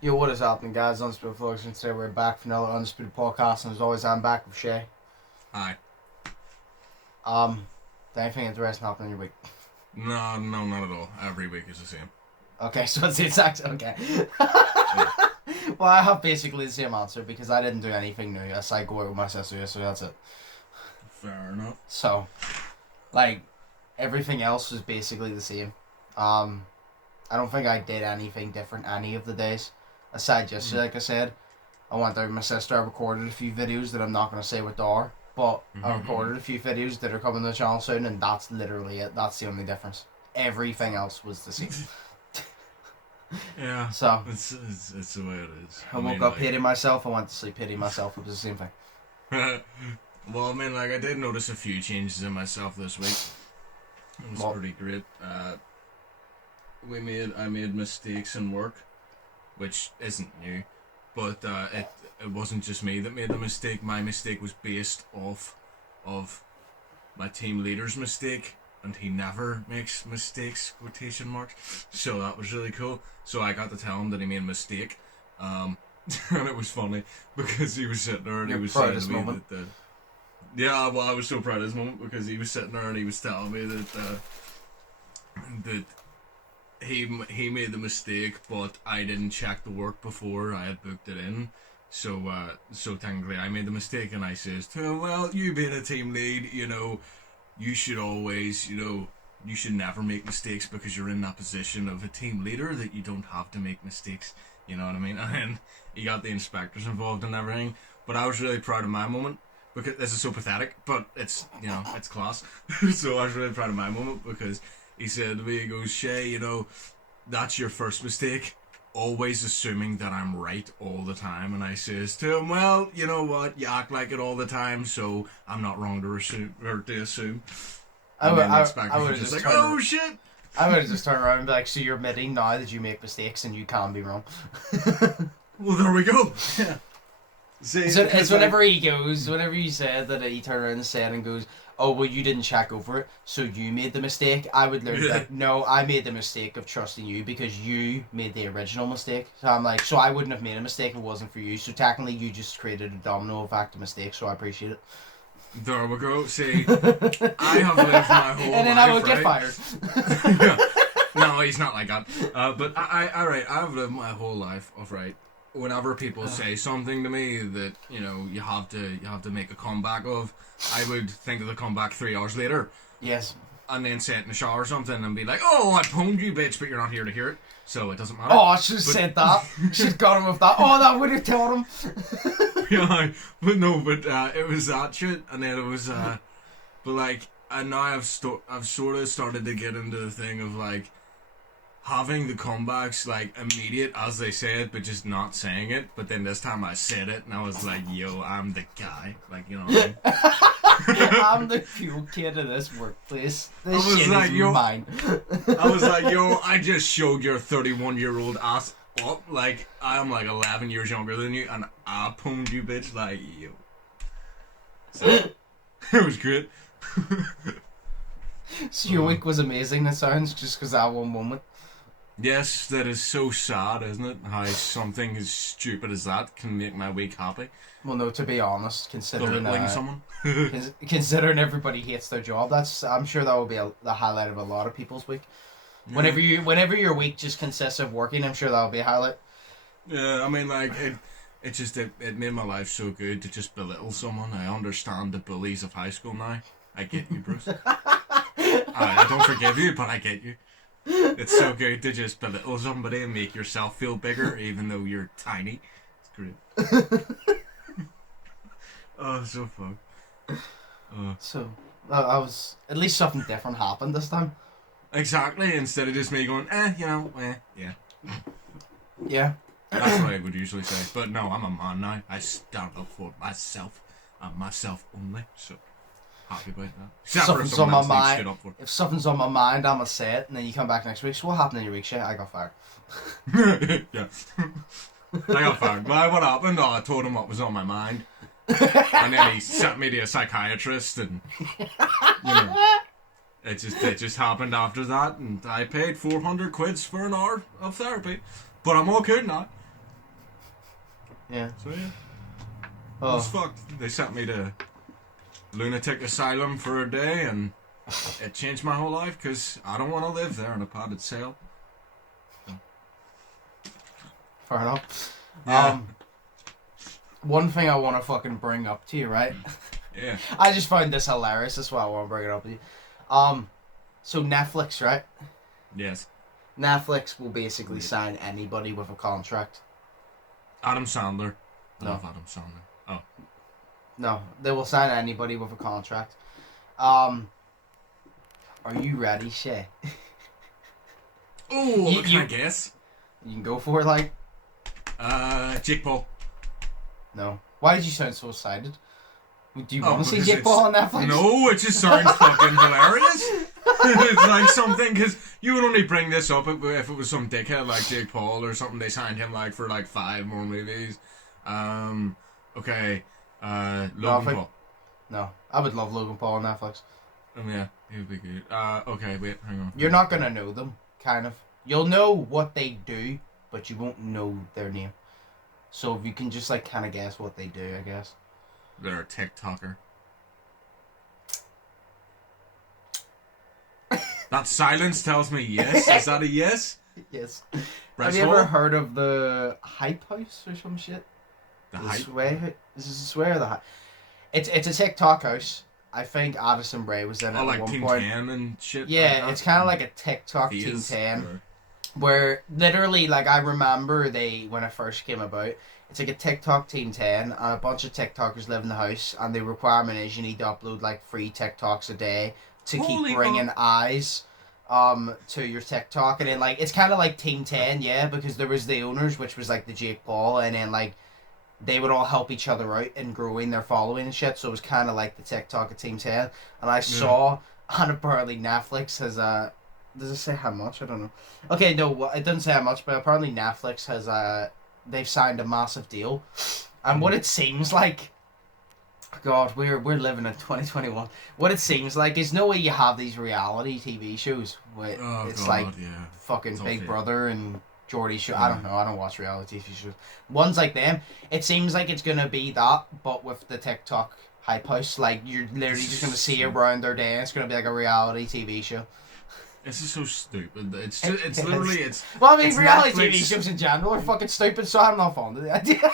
Yo, what is happening, guys? Undisputed Vlogs, and today we're back for another Undisputed podcast, and as always, I'm back with Shay. Hi. Anything interesting happen in your week? No, not at all. Every week is the same. Okay, so it's the exact... Okay. Well, I have basically the same answer, because I didn't do anything new. I said go out with my sister, so that's it. Fair enough. So, like, everything else was basically the same. I don't think I did anything different any of the days. Aside yesterday, like I said, I went out with my sister. I recorded a few videos that I'm not going to say what they are, but I recorded a few videos that are coming to the channel soon, and that's literally it. That's the only difference. Everything else was the same. Yeah. So it's the way it is. I woke up hating myself. I went to sleep hating myself. It was the same thing. Well, I mean, like, I did notice a few changes in myself this week. It was pretty great. I made mistakes in work, which isn't new, but it wasn't just me that made the mistake. My mistake was based off of my team leader's mistake, and he never makes mistakes, quotation marks. So that was really cool. So I got to tell him that he made a mistake, and it was funny because he was sitting there and he was saying to me that. Yeah, well, I was so proud of this moment because he was sitting there and he was telling me that he made the mistake, but I didn't check the work before I had booked it in. So technically I made the mistake, and I says to him, well, you being a team lead, you should always, you should never make mistakes because you're in that position of a team leader that you don't have to make mistakes. You know what I mean? And he got the inspectors involved and everything. But I was really proud of my moment. Because this is so pathetic, but it's, it's class. So I was really proud of my moment because he said to me, he goes, Shay, that's your first mistake. Always assuming that I'm right all the time. And I says to him, well, you know what? You act like it all the time, so I'm not wrong to assume. I would have just like, oh shit! I would have just turned around and be like, so you're admitting now that you make mistakes and you can be wrong. Well, there we go. Yeah. See, it's whenever whenever you said that he turned around and said and goes, oh, well, you didn't check over it, so you made the mistake. I would literally be like, no, I made the mistake of trusting you because you made the original mistake. So I'm like, so I wouldn't have made a mistake if it wasn't for you. So technically, you just created a domino effect of mistakes, so I appreciate it. There we go. See, I have lived my whole life, and then life, I would get fired. Yeah. No, he's not like that. But I've lived my whole life of whenever people say something to me that you have to make a comeback of, I would think of the comeback 3 hours later. Yes. And then say it in the shower or something and be like, oh, I pwned you, bitch, but you're not here to hear it, so it doesn't matter. Oh, I should have said that. Should have got him with that. Oh, that would have told him. Yeah, but it was that shit, and then it was but like, and now I've sort of started to get into the thing of like having the comebacks like immediate as they say it, but just not saying it. But then this time I said it, and I was like, "Yo, I'm the guy." Like, you know what I mean? I'm the cool kid of this workplace. This I was shit like, is yo, mine. I was like, "Yo, I just showed your 31-year-old ass up. Like, I'm like 11 years younger than you, and I pwned you, bitch. Like, yo." So it was great. So your week was amazing. It sounds just because that one moment. Yes, that is so sad, isn't it? How something as stupid as that can make my week happy. Well, no, to be honest, considering someone. considering everybody hates their job, I'm sure that will be the highlight of a lot of people's week. Yeah. Whenever your week just consists of working, I'm sure that will be a highlight. Yeah, I mean, like it made my life so good to just belittle someone. I understand the bullies of high school now. I get you, Bruce. I don't forgive you, but I get you. It's so good to just belittle somebody and make yourself feel bigger, even though you're tiny. It's great. Oh, so fun. So, I was at least something different happened this time. Exactly. Instead of just me going, yeah. Yeah. That's what I would usually say. But no, I'm a man now. I stand up for myself and myself only. So. Happy about that. Something's on my mind. If something's on my mind, I'm gonna say it, and then you come back next week. So what happened in your week, Shay? I got fired. Yeah. I got fired. Well, what happened? I told him what was on my mind. And then he sent me to a psychiatrist, and it just happened after that, and I paid 400 quids for an hour of therapy. But I'm all good now. Yeah. So yeah. Oh. It was fucked. They sent me to lunatic asylum for a day, and it changed my whole life because I don't want to live there in a padded cell. Fair enough. Yeah. One thing I want to fucking bring up to you, right? Yeah. I just find this hilarious. That's why I want to bring it up to you. So Netflix, right? Yes. Netflix will basically sign anybody with a contract. Adam Sandler. I No. love Adam Sandler. Oh. No, they will sign anybody with a contract. Are you ready, Shay? Oh, can I guess? You can go for it, like. Jake Paul. No. Why did you sound so excited? Do you want to see because Jake Paul on Netflix? No, it just sounds fucking hilarious. It's like something, because you would only bring this up if it was some dickhead like Jake Paul or something. They signed him like for like 5 more movies. Okay. Logan Paul. No, I would love Logan Paul on Netflix. Yeah, he would be good. Okay, wait, hang on. You're not gonna know them, kind of. You'll know what they do, but you won't know their name. So if you can just like kind of guess what they do, I guess. They're a TikToker. That silence tells me yes. Is that a yes? Yes. Bryce Have you ever Hall? heard of the Hype House or some shit? The hype? Is this swear the Hype? It's a TikTok house. I think Addison Rae was in it Oh, at like one Team point. 10 and shit. Yeah, like that? it's kind of like a TikTok Team Phase, 10. or- Where literally, like, I remember when it first came about, it's like a TikTok Team 10, and a bunch of TikTokers live in the house, and the requirement is you need to upload like 3 TikToks a day to Holy keep bringing fuck. eyes to your TikTok. And then like it's kind of like Team 10, yeah, because there was the owners, which was like the Jake Paul, and then like they would all help each other out in growing their following and shit. So it was kind of like the TikTok of Team 10. And I saw, and apparently Netflix has does it say how much? I don't know. Okay, no, it doesn't say how much, but apparently Netflix has they've signed a massive deal, and what it seems like, God, we're living in 2021. What it seems like is no way you have these reality TV shows where it's God, like yeah. fucking It's Big okay. Brother and Geordie Show. I don't know. I don't watch reality TV shows. Ones like them, it seems like it's gonna be that, but with the TikTok hype house. Like you're literally just gonna see around their day. And it's gonna be like a reality TV show. This is so stupid. It's just, it's literally, it's... Well, I mean, it's reality Netflix. TV shows in general are fucking stupid, so I'm not fond of the idea.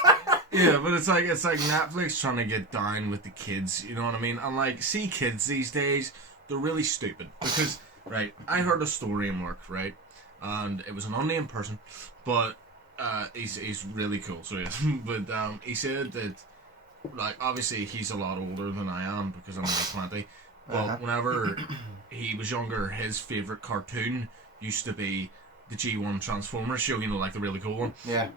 Yeah, but it's like Netflix trying to get down with the kids, you know what I mean? And like, see, kids these days, they're really stupid. Because, right, I heard a story in work, right? And it was an unnamed person, but he's really cool, so yeah. But he said that, like, obviously he's a lot older than I am because I'm only 20. But whenever he was younger, his favourite cartoon used to be the G1 Transformers show, you know, like the really cool one. Yeah.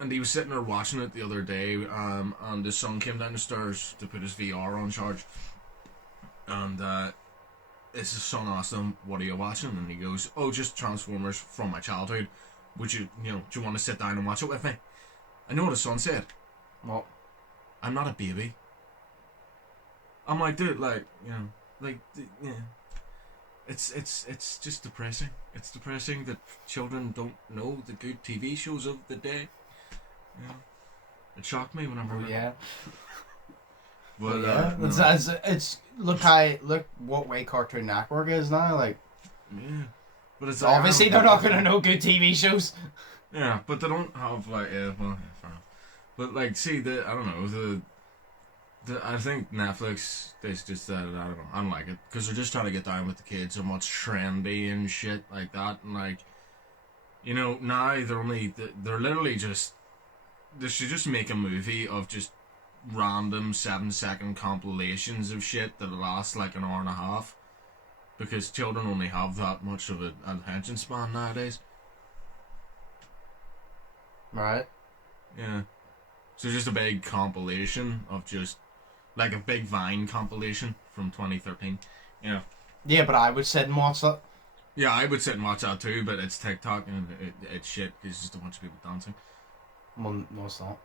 And he was sitting there watching it the other day, and his son came down the stairs to put his VR on charge. And his son asked him, "What are you watching?" And he goes, "Oh, just Transformers from my childhood. Would you, do you want to sit down and watch it with me?" I know what his son said. What? "I'm not a baby." I'm like, dude, like, yeah. It's just depressing. It's depressing that children don't know the good TV shows of the day. Yeah. It shocked me when I heard it. Yeah. But, yeah. no. It's look what way Cartoon Network is now. Like, Yeah. But it's obviously like, they're not gonna know good TV shows. Yeah, but they don't have like fair enough. But like, see, I don't know I think Netflix is just I don't know, I don't like it because they're just trying to get down with the kids and what's trendy and shit like that, and like, you know, now they're literally just, they should just make a movie of just random 7-second compilations of shit that last like an hour and a half, because children only have that much of an attention span nowadays. Right. Yeah. So just a big compilation of just like a big Vine compilation from 2013. Yeah. Yeah, but I would sit and watch that. Yeah, I would sit and watch that too, but it's TikTok and it's shit. It's just a bunch of people dancing. Well, no, it's not.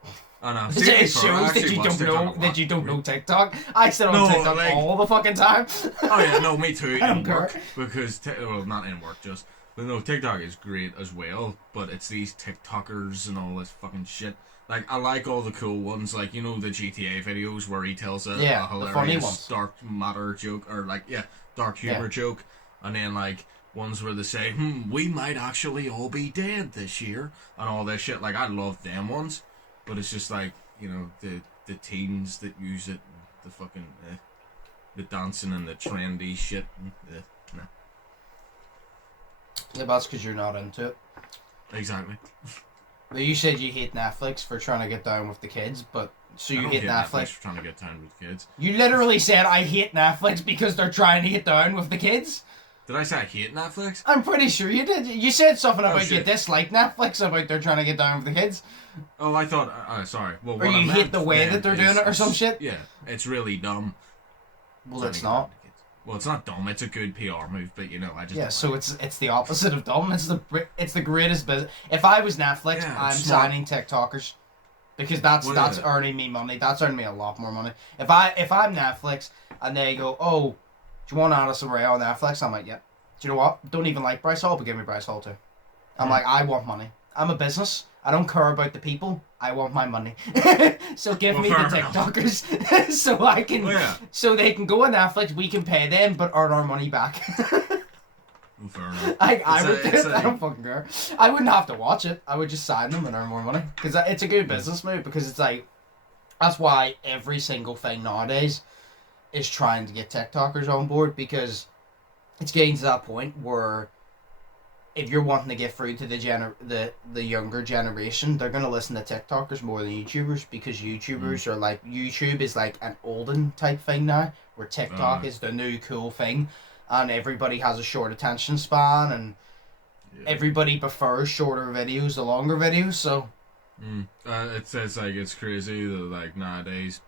I know. It shows that you don't know TikTok. I sit on TikTok like, all the fucking time. Oh yeah, no, me too. I don't in care. work because well, not in work, just. But no, TikTok is great as well, but it's these TikTokers and all this fucking shit. Like, I like all the cool ones, like, you know, the GTA videos where he tells a hilarious dark matter joke, or like, dark humor joke, and then like ones where they say, we might actually all be dead this year, and all this shit. Like, I love them ones, but it's just like, you know, the teens that use it, the fucking, the dancing and the trendy shit, nah. Yeah, that's because you're not into it. Exactly. Well, you said you hate Netflix for trying to get down with the kids, but so you hate Netflix for trying to get down with kids. You literally said I hate Netflix because they're trying to get down with the kids. Did I say I hate Netflix? I'm pretty sure you did. You said something about you dislike Netflix about they're trying to get down with the kids. Oh, I thought. Sorry. Well, or you hate the way that they're doing it, or some shit. Yeah, it's really dumb. Well, it's not. Well, it's not dumb. It's a good PR move, but you know, I just so it's the opposite of dumb. It's the greatest business. If I was Netflix, I'm signing TikTokers, because that's earning me money. That's earning me a lot more money. If I'm Netflix and they go, oh, do you want Addison Rae on Netflix? I'm like, yeah. Do you know what? Don't even like Bryce Hall, but give me Bryce Hall too. I'm like, I want money. I'm a business. I don't care about the people. I want my money. So give me the TikTokers so I can, so they can go on Netflix. We can pay them, but earn our money back. Fair enough. I would do it. I don't fucking care. I wouldn't have to watch it. I would just sign them and earn more money, because it's a good business move. Because it's like, that's why every single thing nowadays is trying to get TikTokers on board, because it's getting to that point where if you're wanting to get through to the younger generation, they're going to listen to TikTokers more than YouTubers, because YouTubers are like, YouTube is like an olden type thing now, where TikTok is the new cool thing, and everybody has a short attention span, and everybody prefers shorter videos to longer videos, so... It says, like, it's crazy that, like, nowadays,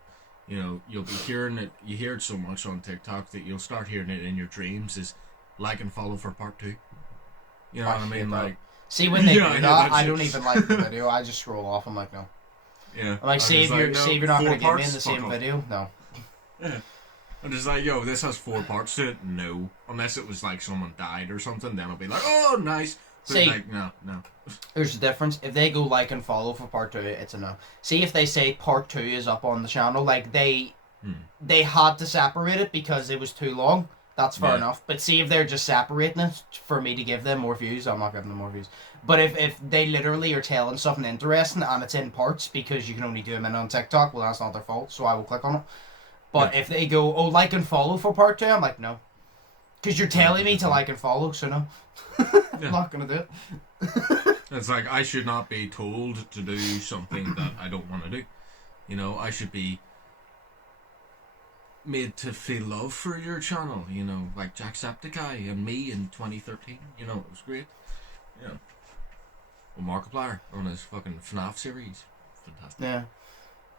you know, you'll be hearing it, you hear it so much on TikTok that you'll start hearing it in your dreams, is like and follow for part 2. You know what I mean? Like, see, when they do that, I don't even like the video. I just scroll off. I'm like, no. Yeah. I'm like, see if you're not going to get me in the same video. No. Yeah. I'm just like, yo, this has 4 parts to it. No. Unless it was like someone died or something, then I'll be like, oh, nice. But see, like, no. There's a difference. If they go like and follow for part 2, it's a no. See, if they say part 2 is up on the channel, like they had to separate it because it was too long. That's fair enough. But see, if they're just separating it for me to give them more views, I'm not giving them more views. But if they literally are telling something interesting and it's in parts because you can only do a minute on TikTok, well, that's not their fault, so I will click on it. But if they go, oh, like and follow for part 2, I'm like, no. Because you're telling me to like and follow, so no. I'm not going to do it. It's like, I should not be told to do something that I don't want to do. You know, I should be made to feel love for your channel, you know, like Jacksepticeye and me in 2013, you know, it was great. Yeah. Well, Markiplier on his fucking FNAF series. Fantastic. Yeah.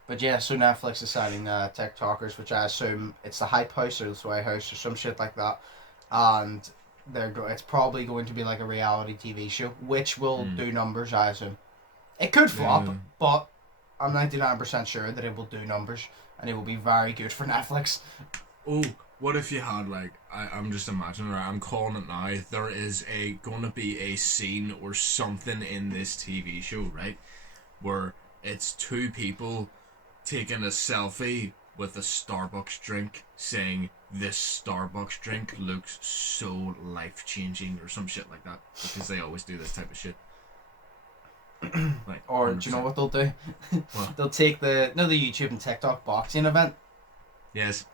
But yeah, so Netflix is signing TikTokers, which I assume it's the Hype House or the Sway House or some shit like that. And it's probably going to be like a reality TV show, which will do numbers, I assume. It could flop, but I'm 99% sure that it will do numbers. And it will be very good for Netflix. Oh, what if you had, like, I'm just imagining, right, I'm calling it now, there is going to be a scene or something in this TV show, right, where it's 2 people taking a selfie with a Starbucks drink saying, this Starbucks drink looks so life-changing, or some shit like that, because they always do this type of shit. Like, or 100%. Do you know what they'll do? What? They'll take the YouTube and TikTok boxing event. Yes.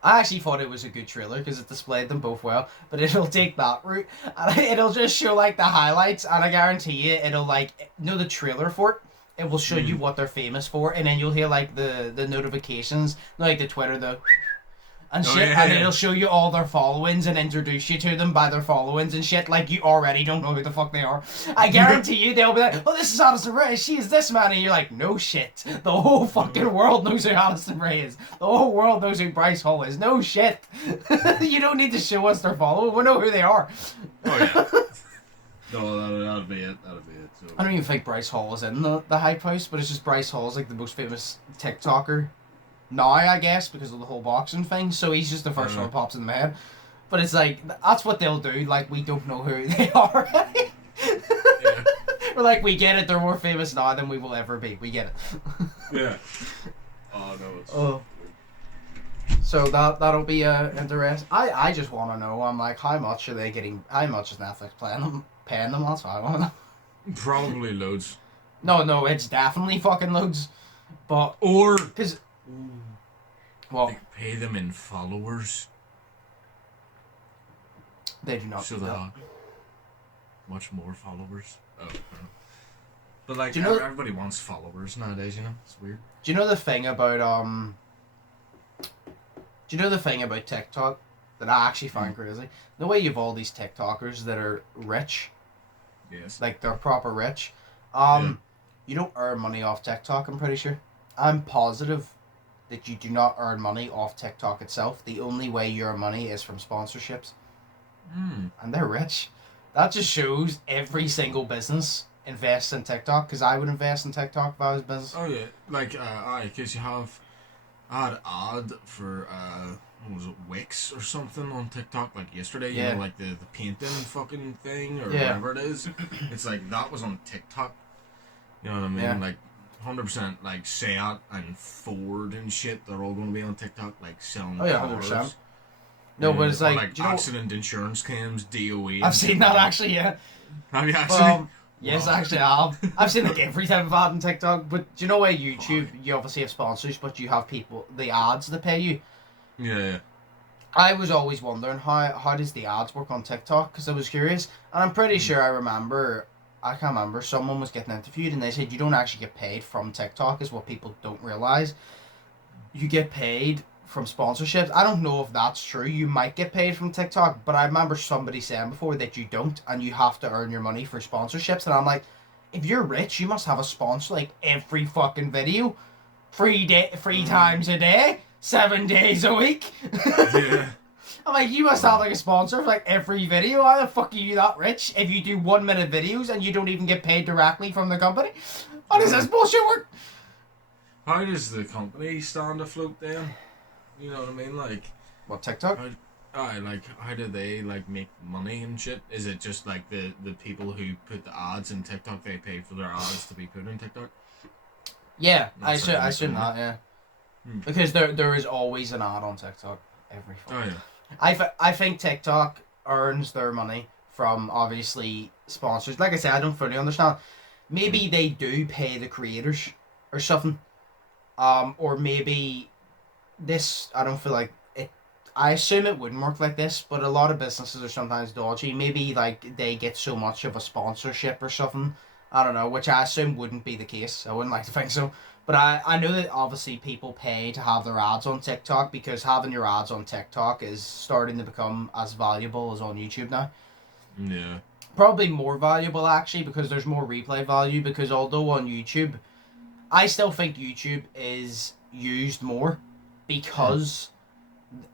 I actually thought it was a good trailer because it displayed them both well, but it'll take that route and it'll just show like the highlights, and I guarantee you it'll like, you know, the trailer for it. It will show you what they're famous for, and then you'll hear like the notifications, like the Twitter, and shit, and it'll show you all their followings and introduce you to them by their followings and shit, like you already don't know who the fuck they are. I guarantee you they'll be like, oh, this is Addison Rae, she is this man, and you're like, no shit, the whole fucking world knows who Addison Rae is, the whole world knows who Bryce Hall is, no shit. You don't need to show us their followers, we know who they are. Oh yeah. No, that'll be it, So. I don't even think Bryce Hall is in the Hype House, but it's just Bryce Hall's like the most famous TikToker now, I guess, because of the whole boxing thing, so he's just the first one that pops in my head. But it's like, that's what they'll do. Like, we don't know who they are. Yeah. We're like, we get it. They're more famous now than we will ever be. We get it. Yeah. Oh no. It's So that'll be interesting. I just want to know. I'm like, how much are they getting? How much is Netflix paying them? That's what I want to know. probably loads. No, it's definitely fucking loads. But Or because well, they pay them in followers. they do not. So do they that. have much more followers. Oh. But like, Do you know- everybody wants followers nowadays. You know, it's weird. Do you know the thing about Do you know the thing about TikTok that I actually find crazy? The way you have all these TikTokers that are rich, Yes. like they're proper rich. Yeah. You don't earn money off TikTok. I'm pretty sure. I'm positive that you do not earn money off TikTok itself. The only way you earn money is from sponsorships, and they're rich. That just shows every single business invests in TikTok, because I would invest in TikTok if I was a business. Oh yeah, like because you have, I had an ad for what was it, Wix or something on TikTok like yesterday. You Yeah. know, like the painting fucking thing or Yeah. whatever it is. It's like that was on TikTok. You know what I mean? Yeah. Like 100% like Seat and Ford and shit. They're all going to be on TikTok, like selling. Oh yeah, cars. 100%. No, but it's Or, like, do you know, accident insurance claims, DOE. I've seen that actually. Yeah. Have you actually? Yes, Wow. actually, I have. I've seen like every type of ad on TikTok. But do you know where YouTube, you obviously have sponsors, but you have people, the ads that pay you. Yeah. I was always wondering how does the ads work on TikTok, because I was curious, and I'm pretty sure I can't remember, someone was getting interviewed and they said you don't actually get paid from TikTok, is what people don't realize. You get paid from sponsorships. I don't know if that's true. You might get paid from TikTok, but I remember somebody saying before that you don't, and you have to earn your money for sponsorships. And I'm like, if you're rich, you must have a sponsor like every fucking video, three times a day, 7 days a week. Yeah. I'm like, you must have like a sponsor for like every video. How the fuck are you that rich if you do 1 minute videos and you don't even get paid directly from the company? How does this bullshit work? How does the company stand afloat then? You know what I mean? Like, What, TikTok? how do they like make money and shit? Is it just like the people who put the ads in TikTok, they pay for their ads to be put in TikTok? Yeah, I That's how they assume make that, yeah. Because there is always an ad on TikTok every fucking. Oh yeah. I think TikTok earns their money from obviously sponsors. Like I said, I don't fully understand. Maybe they do pay the creators or something. Or maybe this, I don't feel like it. I assume it wouldn't work like this, but a lot of businesses are sometimes dodgy. Maybe like they get so much of a sponsorship or something. I don't know, which I assume wouldn't be the case. I wouldn't like to think so. But I know that obviously people pay to have their ads on TikTok, because having your ads on TikTok is starting to become as valuable as on YouTube now. Yeah. Probably more valuable actually, because there's more replay value, because although on YouTube, I still think YouTube is used more because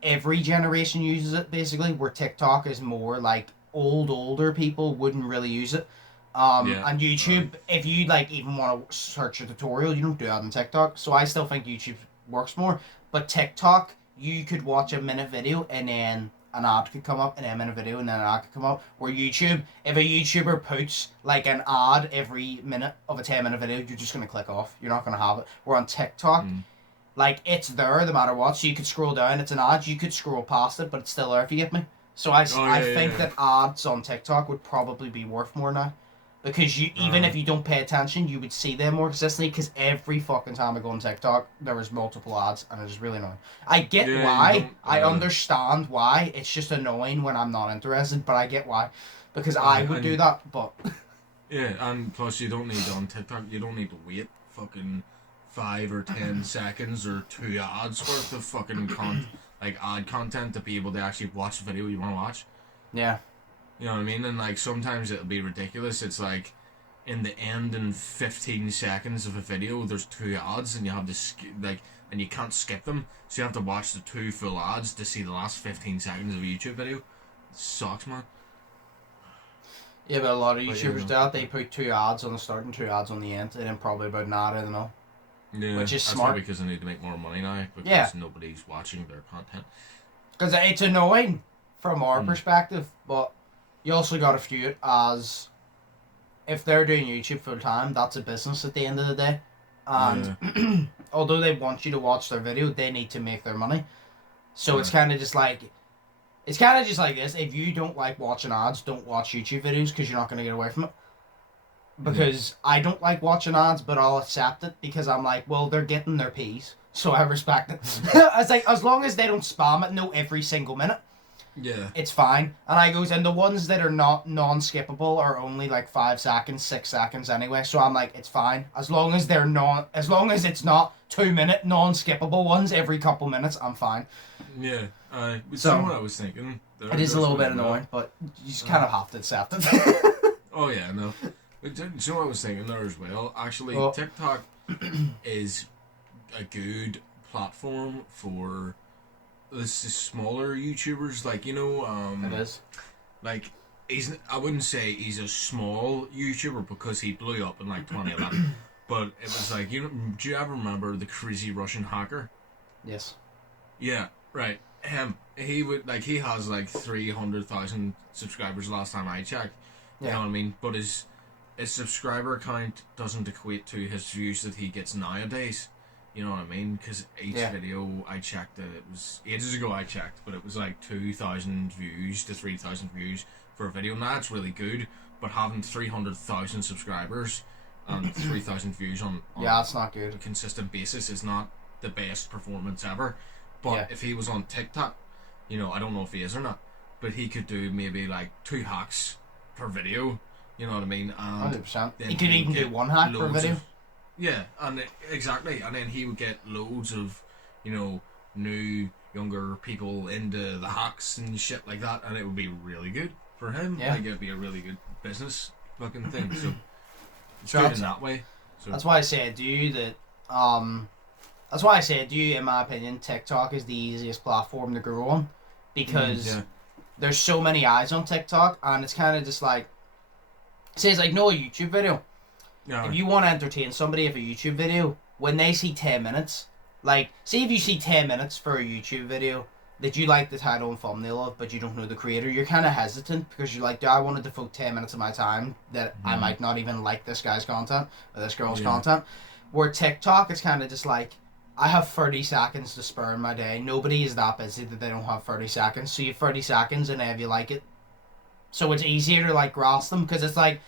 every generation uses it basically, where TikTok is more like older people wouldn't really use it. And YouTube, if you like even want to search a tutorial, you don't do that on TikTok. So I still think YouTube works more. But TikTok, you could watch a minute video and then an ad could come up, and then a minute video and then an ad could come up. Where YouTube, if a YouTuber puts like an ad every minute of a 10-minute video, you're just going to click off. You're not going to have it. Where on TikTok, like it's there no matter what. So you could scroll down, it's an ad, you could scroll past it, but it's still there if you get me. So I think that ads on TikTok would probably be worth more now. Because you, even if you don't pay attention, you would see them more consistently. Because every fucking time I go on TikTok, there is multiple ads, and it is really annoying. I get why. I understand why. It's just annoying when I'm not interested, but I get why. Because I would do that, but... Yeah, and plus you don't need on TikTok, you don't need to wait fucking 5 or 10 seconds or 2 ads worth of fucking ad content to be able to actually watch the video you want to watch. Yeah. You know what I mean? And like sometimes it'll be ridiculous. It's like in the end, in 15 seconds of a video, there's 2 ads, and you have to and you can't skip them. So you have to watch the 2 full ads to see the last 15 seconds of a YouTube video. It sucks, man. Yeah, but a lot of YouTubers do that. They put 2 ads on the start and 2 ads on the end, and then probably about an ad in the middle. Yeah, which is that's smart. Probably because they need to make more money now, because nobody's watching their content. Because it's annoying. from our perspective, but you also got to view it as if they're doing YouTube full time, that's a business at the end of the day. And although they want you to watch their video, they need to make their money. So it's kind of just like this. If you don't like watching ads, don't watch YouTube videos because you're not going to get away from it. Because I don't like watching ads, but I'll accept it because I'm like, well, they're getting their P's, so I respect it. It's like, as long as they don't spam it every single minute, it's fine. And I goes, and the ones that are not non-skippable are only like 5 seconds, 6 seconds anyway. So I'm like, it's fine as long as it's not 2-minute non-skippable ones every couple minutes. I'm fine. Yeah, so what I was thinking. It is a little bit annoying, but you just kind of have to accept it. Oh yeah, no. So what I was thinking there as well. Actually, TikTok is a good platform for this smaller YouTubers, like, you know, it is. Like, I wouldn't say he's a small YouTuber because he blew up in like 2011, but it was like, you know, do you ever remember the crazy Russian hacker? Yes. Yeah, right. He has like 300,000 subscribers last time I checked. You know what I mean? But his subscriber count doesn't equate to his views that he gets nowadays. You know what I mean? Because each video I checked, it was ages ago I checked, but it was like 2,000 views to 3,000 views for a video. Now that's really good, but having 300,000 subscribers and 3,000 views on that's not good. A consistent basis is not the best performance ever. But if he was on TikTok, you know, I don't know if he is or not, but he could do maybe like 2 hacks per video. You know what I mean? 100%. He could even do 1 hack per video. Exactly. And then he would get loads of, you know, new, younger people into the hacks and shit like that, and it would be really good for him. Yeah. Like, it would be a really good business fucking thing. So, it's good in that way. So. That's why I said to you that, in my opinion, TikTok is the easiest platform to grow on. Because there's so many eyes on TikTok, and it's kind of just like, say it's like, no, a YouTube video. Yeah. If you want to entertain somebody with a YouTube video, when they see 10 minutes, like, say if you see 10 minutes for a YouTube video that you like the title and thumbnail of, but you don't know the creator, you're kind of hesitant because you're like, do I want to devote 10 minutes of my time that I might not even like this guy's content or this girl's content? Where TikTok, it's kind of just like, I have 30 seconds to spare in my day. Nobody is that busy that they don't have 30 seconds. So you have 30 seconds and if you like it. So it's easier to like grasp them because it's like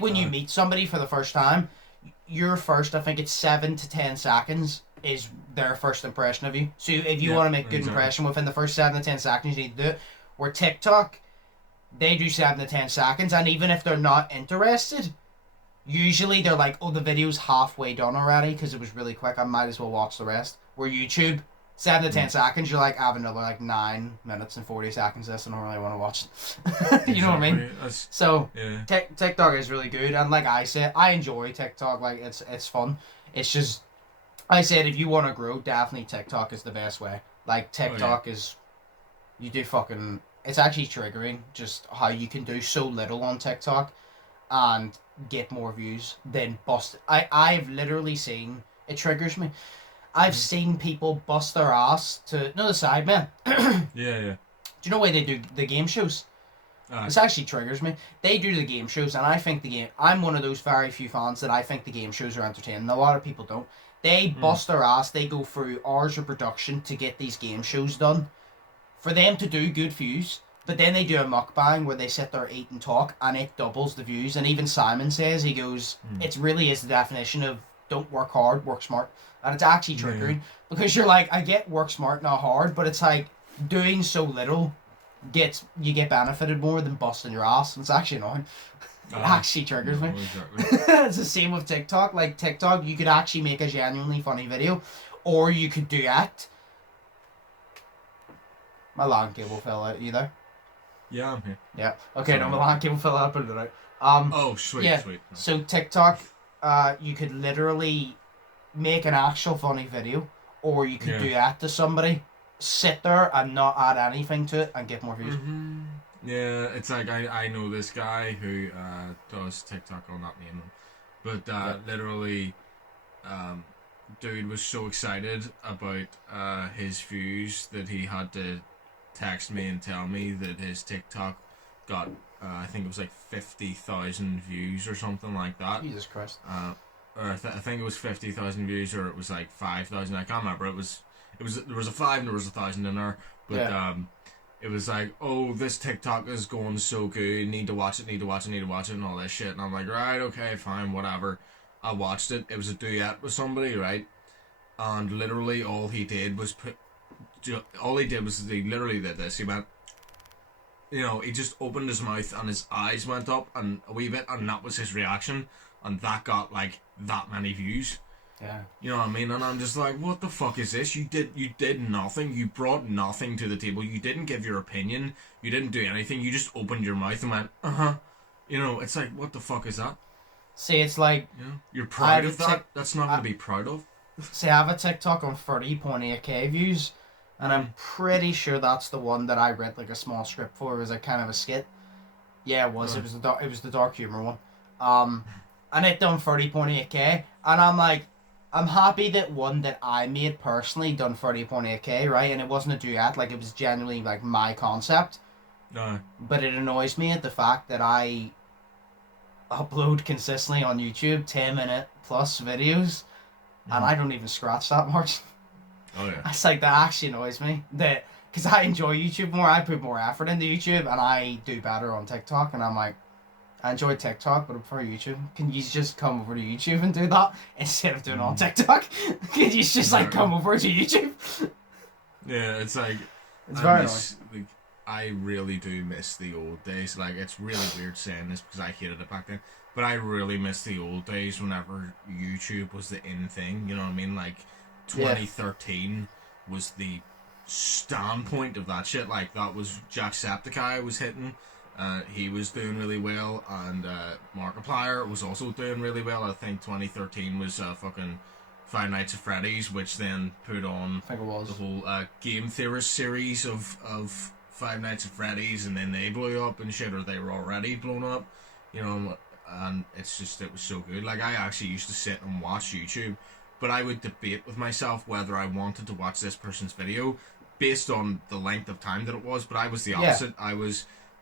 when you meet somebody for the first time, your first, I think it's 7 to 10 seconds is their first impression of you. So if you want to make a good impression within the first 7 to 10 seconds, you need to do it. Where TikTok, they do 7 to 10 seconds, and even if they're not interested, usually they're like, oh, the video's halfway done already because it was really quick, I might as well watch the rest. Where YouTube, 7 to 10 seconds, you're like, I have another like 9 minutes and 40 seconds this, I don't really want to watch it. You know what I mean? So, TikTok is really good, and like I said, I enjoy TikTok, like it's fun. It's just, I said, if you want to grow, definitely TikTok is the best way. Like, TikTok is, you do fucking, it's actually triggering just how you can do so little on TikTok and get more views than bust. I've literally seen, it triggers me. I've seen people bust their ass to, the Sidemen. Yeah. Do you know why they do the game shows? This actually triggers me. They do the game shows, and I think I'm one of those very few fans that I think the game shows are entertaining. A lot of people don't. They bust their ass, they go through hours of production to get these game shows done. For them to do good views, but then they do a mukbang where they sit there, eat and talk, and it doubles the views. And even Simon says, he goes, it really is the definition of don't work hard, work smart. And it's actually triggering because you're like, I get work smart, not hard, but it's like doing so little you get benefited more than busting your ass. And it's actually annoying. It actually triggers me. Exactly. It's the same with TikTok. Like TikTok, you could actually make a genuinely funny video, or you could duet. My LAN cable fell out. You there? Yeah, I'm here. Yeah. Okay, my LAN cable fell out. Put it out. Oh, sweet. So TikTok, you could literally make an actual funny video, or you could duet to somebody, sit there and not add anything to it and get more views. Yeah, it's like I know this guy who does TikTok. I'll not name him, but literally, dude was so excited about his views that he had to text me and tell me that his TikTok got, I think it was like 50,000 views or something like that. Jesus Christ. Or I think it was 50,000 views, or it was like 5,000. I can't remember. There was a 5 and there was 1,000 in there, but it was like, oh, this TikTok is going so good. Need to watch it. Need to watch it. Need to watch it, and all this shit. And I'm like, right, okay, fine, whatever. I watched it. It was a duet with somebody, right? And literally all he did was he literally did this. He went, he just opened his mouth and his eyes went up and a wee bit, and that was his reaction, and that got like that many views. Yeah. You know what I mean? And I'm just like, what the fuck is this? You did nothing. You brought nothing to the table. You didn't give your opinion. You didn't do anything. You just opened your mouth and went, it's like, what the fuck is that? See, it's like... You're proud of that? That's not going to be proud of. See, I have a TikTok on 30.8k views, and I'm pretty sure that's the one that I read like a small script for. It was like kind of a skit. Yeah, it was. Right. It was the dark humor one. And it done 30.8k, and I'm like, I'm happy that one that I made personally done 30.8k, right? And it wasn't a duet, like it was genuinely like my concept. No. But it annoys me at the fact that I upload consistently on YouTube 10-minute plus videos, and I don't even scratch that much. Oh yeah. It's like, that actually annoys me. That, because I enjoy YouTube more, I put more effort into YouTube, and I do better on TikTok, and I'm like, I enjoy TikTok, but I prefer YouTube. Can you just come over to YouTube and do that instead of doing it on TikTok? Can you just like come over to YouTube? Yeah, it's like, it's very nice. Like, I really do miss the old days. Like, it's really weird saying this because I hated it back then, but I really miss the old days whenever YouTube was the in thing. You know what I mean? Like 2013 was the standpoint of that shit. Like, that was Jacksepticeye was hitting. He was doing really well, and Markiplier was also doing really well. I think 2013 was fucking Five Nights at Freddy's, which then put on the whole Game Theorist series of Five Nights at Freddy's, and then they blew up and shit, or they were already blown up, and it was so good. Like, I actually used to sit and watch YouTube, but I would debate with myself whether I wanted to watch this person's video based on the length of time that it was, but I was the opposite.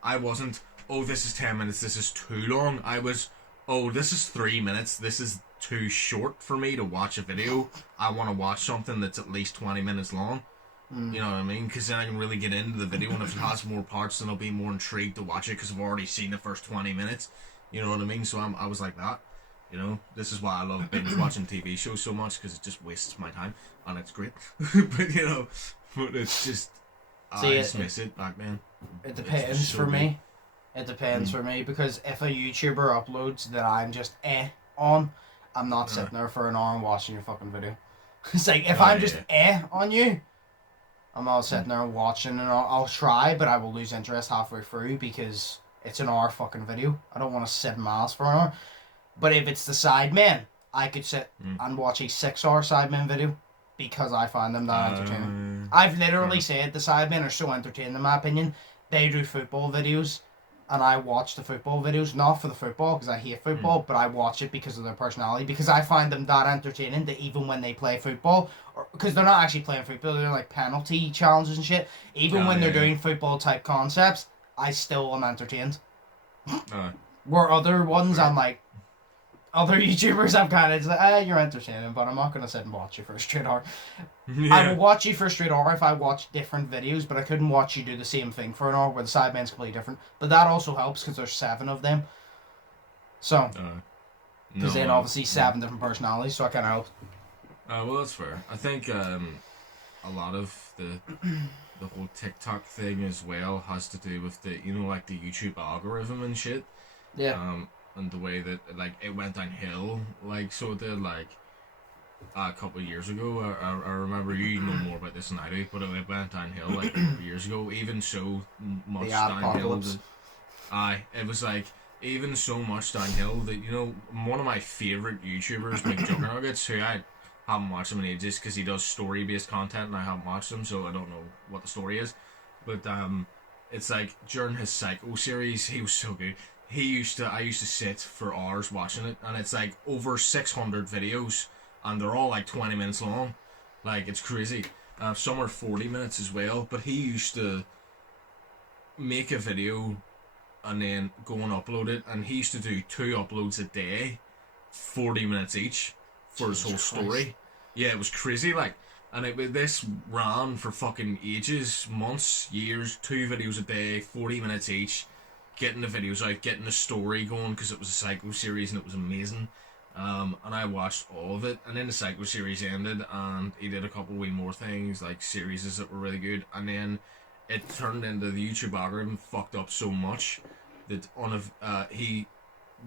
I wasn't, oh, this is 10 minutes, this is too long. I was, oh, this is 3 minutes, this is too short for me to watch a video. I want to watch something that's at least 20 minutes long. You know what I mean? Because then I can really get into the video, and if it has more parts, then I'll be more intrigued to watch it because I've already seen the first 20 minutes. You know what I mean? So I was like that. This is why I love binge watching TV shows so much, because it just wastes my time, and it's great. But it's just, I just miss it back then. It depends for me. It depends for me, because if a YouTuber uploads that I'm just on, I'm not sitting there for an hour and watching your fucking video. It's like, if I'm just on you, I'm not sitting there watching, and I'll try, but I will lose interest halfway through because it's an hour fucking video. I don't want to sit in miles for an hour. But if it's the Sidemen, I could sit and watch a 6-hour Sidemen video because I find them that entertaining. I've literally said the Sidemen are so entertaining in my opinion. They do football videos, and I watch the football videos, not for the football because I hate football, but I watch it because of their personality, because I find them that entertaining that even when they play football, because they're not actually playing football, they're like penalty challenges and shit, even when they're doing football type concepts, I still am entertained. Where other ones, I'm like, other YouTubers, I'm kind of like, you're entertaining, but I'm not going to sit and watch you for a straight hour. I will watch you for a straight hour if I watch different videos, but I couldn't watch you do the same thing for an hour where the Sidemen's completely different. But that also helps because there's 7 of them. So, because then obviously 7 different personalities, so I kind of help. Well, that's fair. I think a lot of the whole TikTok thing as well has to do with the, like the YouTube algorithm and shit. Yeah. And the way that, like, it went downhill, like, so it did, like, a couple of years ago. I remember, you know more about this than I do, but it went downhill, like, a couple of years ago, even so much downhill that, it was, like, even so much downhill that, one of my favourite YouTubers, McJuggernuggets, who I haven't watched him in ages, because he does story-based content, and I haven't watched him, so I don't know what the story is, but, it's, like, during his Psycho series, he was so good. I used to sit for hours watching it, and it's like over 600 videos, and they're all like 20 minutes long. Like, it's crazy. Some are 40 minutes as well, but he used to make a video and then go and upload it, and he used to do 2 uploads a day, 40 minutes each for his whole story. Yeah, it was crazy, like, and this ran for fucking ages, months, years, 2 videos a day, 40 minutes each, getting the videos out, getting the story going, because it was a Psycho series and it was amazing. And I watched all of it, and then the Psycho series ended, and he did a couple wee more things, like series that were really good, and then it turned into the YouTube algorithm fucked up so much that he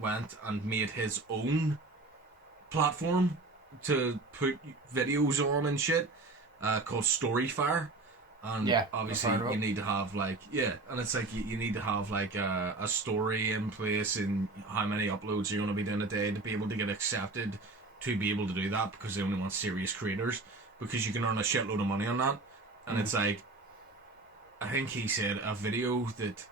went and made his own platform to put videos on and shit, called Storyfire. And obviously you need to have like, and it's like you need to have like a story in place and how many uploads you're going to be doing a day to be able to get accepted to be able to do that, because they only want serious creators, because you can earn a shitload of money on that. And it's like, I think he said a video that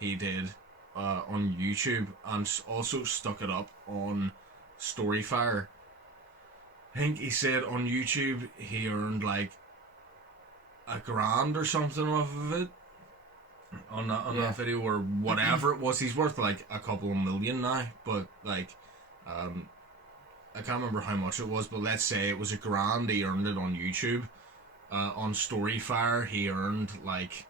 he did on YouTube and also stuck it up on Storyfire. I think he said on YouTube he earned like $1,000 or something off of it on that video, or whatever it was. He's worth like a couple of million now, but like I can't remember how much it was, but let's say it was $1,000 he earned it on YouTube. On Storyfire he earned like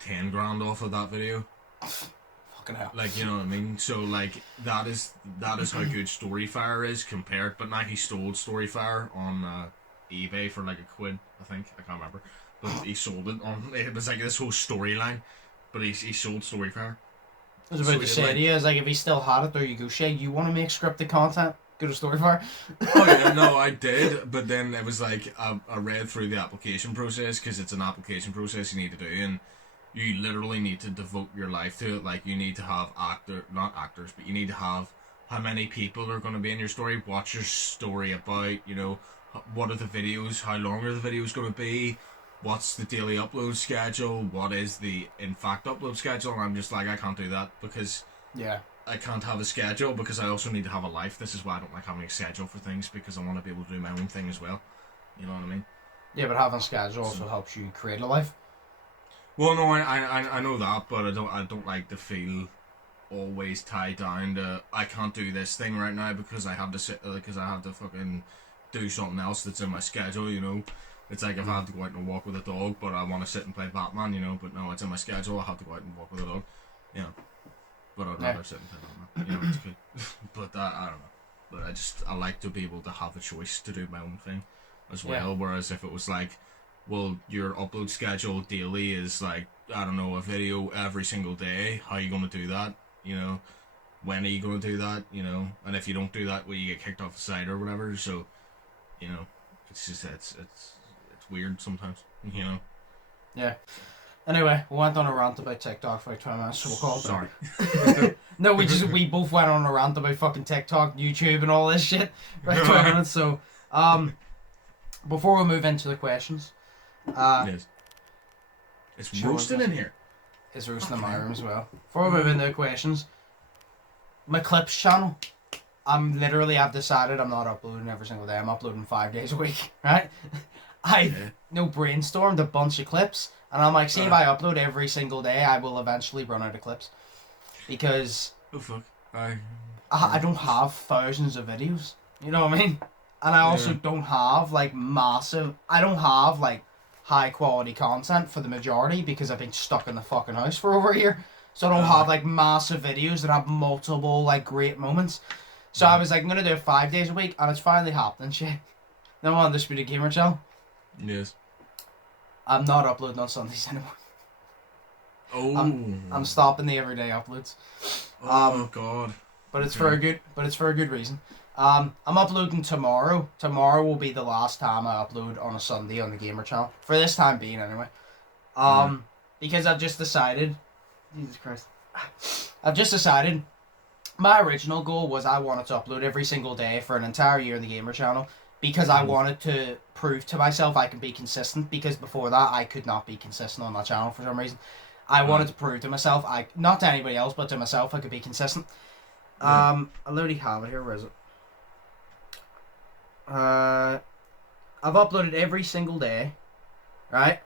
10 grand off of that video. Fucking hell. Like, you know what I mean? So like that is how good Storyfire is compared. But now he stole Storyfire on eBay for like £1, I think. I can't remember. But he sold it on. It was like this whole storyline. But he sold Storyfire. I was about to say to you, is like, if he still had it, there you go, Shay. You want to make scripted content? Go to Storyfire. Oh yeah, no, I did, but then it was like I read through the application process, because it's an application process you need to do, and you literally need to devote your life to it. Like, you need to have not actors, but you need to have how many people are going to be in your story, what's your story about, you know, what are the videos, how long are the videos going to be, what's the daily upload schedule, what is the in fact upload schedule. And I'm just like, I can't do that, because I can't have a schedule, because I also need to have a life. This is why I don't like having a schedule for things, because I want to be able to do my own thing as well. You know what I mean? Yeah, but having a schedule also helps you create a life. Well, no, I know that, but I don't like to feel always tied down to, I can't do this thing right now because I have to fucking do something else that's in my schedule. You know, it's like if I have to go out and walk with a dog, but I want to sit and play Batman. You know, but no, it's in my schedule. I have to go out and walk with a dog. You know. But I'd rather sit and play Batman. You know, it's good. But I don't know. But I like to be able to have a choice to do my own thing as well. Whereas if it was like, well, your upload schedule daily is like, I don't know, a video every single day. How are you going to do that? You know, when are you going to do that? You know, and if you don't do that, well, you get kicked off the site or whatever. So, you know, it's just it's weird sometimes. You know. Yeah. Anyway, we went on a rant about TikTok for like 20 minutes, so we'll call it. Sorry. No, we both went on a rant about fucking TikTok, YouTube, and all this shit for like 20 minutes. So, before we move into the questions, yes. It's roasting in here. It's roasting in my room as well. Before we move into the questions, my clips channel, I've decided I'm not uploading every single day. I'm uploading 5 days a week, right? I've brainstormed a bunch of clips. And I'm like, see, if I upload every single day, I will eventually run out of clips. Because I don't have thousands of videos. You know what I mean? And I also don't have, like, I don't have, like, high quality content for the majority, because I've been stuck in the fucking house for over a year. So I don't have, like, massive videos that have multiple, like, great moments. So I was like, I'm going to do it 5 days a week, and it's finally happening, shit. Then I'm on Undisputed Gamer channel. Yes. I'm not uploading on Sundays anymore. Oh. I'm stopping the everyday uploads. Oh God. But it's for a good reason. I'm uploading tomorrow. Tomorrow will be the last time I upload on a Sunday on the Gamer channel. For this time being, anyway. Because I've just decided. Jesus Christ. I've just decided. My original goal was I wanted to upload every single day for an entire year on the Gamer channel. Because I wanted to prove to myself I can be consistent. Because before that, I could not be consistent on that channel for some reason. I wanted to prove to myself, not to anybody else, but to myself, I could be consistent. I literally have it here. Where is it? I've uploaded every single day, right?